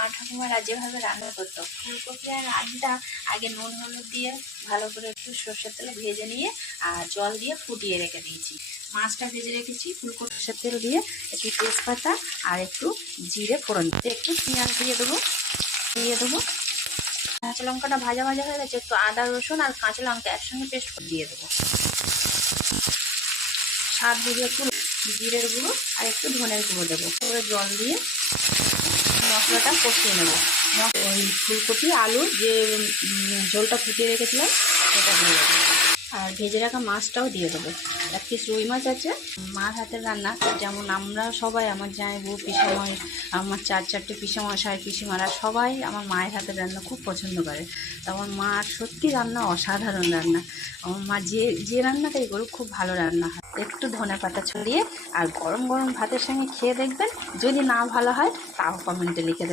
মা ঠাকুমারা যেভাবে রান্না করতো, ফুলকপি আর আলুটা আগে নুন হলুদ দিয়ে ভালো করে একটু সর্ষের তেলে ভেজে নিয়ে আর জল দিয়ে ফুটিয়ে রেখে দিয়েছি। মাছটা ভেজে রেখেছি, ফুলকপি সর্ষের তেল দিয়ে একটু তেজপাতা আর একটু জিরে ফোড়ন দিয়ে একটু পেঁয়াজ দিয়ে দেবো। কাঁচা লঙ্কাটা ভাজা ভাজা হয়ে গেছে, একটু আদা রসুন আর কাঁচা লঙ্কা একসঙ্গে পেস্ট করে দিয়ে দেবো। স্বাদ বুঝে একটু জিরের গুঁড়ো আর একটু ধনের গুঁড়ো দেবো। করে জল দিয়ে মশলাটা কষিয়ে নেবো। ওই ফুলকপি আলু যে ঝোলটা ফুটিয়ে রেখেছিলাম সেটা দিয়ে দেবো, আর ভেজে রাখা মাছটাও দিয়ে দেবো। এক পিস রুই মাছ আছে। মার হাতের রান্না যেমন আমরা সবাই, আমার জামাইবউ, পিসেমশাই, আমার চারটে পিসেমশাই, পিসিমারা সবাই আমার মায়ের হাতের রান্না খুব পছন্দ করে। তো আমার মার সত্যি রান্না অসাধারণ রান্না। আমার মা যে রান্নাটাই করুক খুব ভালো রান্না হয়। একটু ধনেপাতা ছড়িয়ে আর গরম গরম ভাতের সঙ্গে খেয়ে দেখবেন, যদি না ভালো হয় তাও কমেন্টে লিখে দেবেন।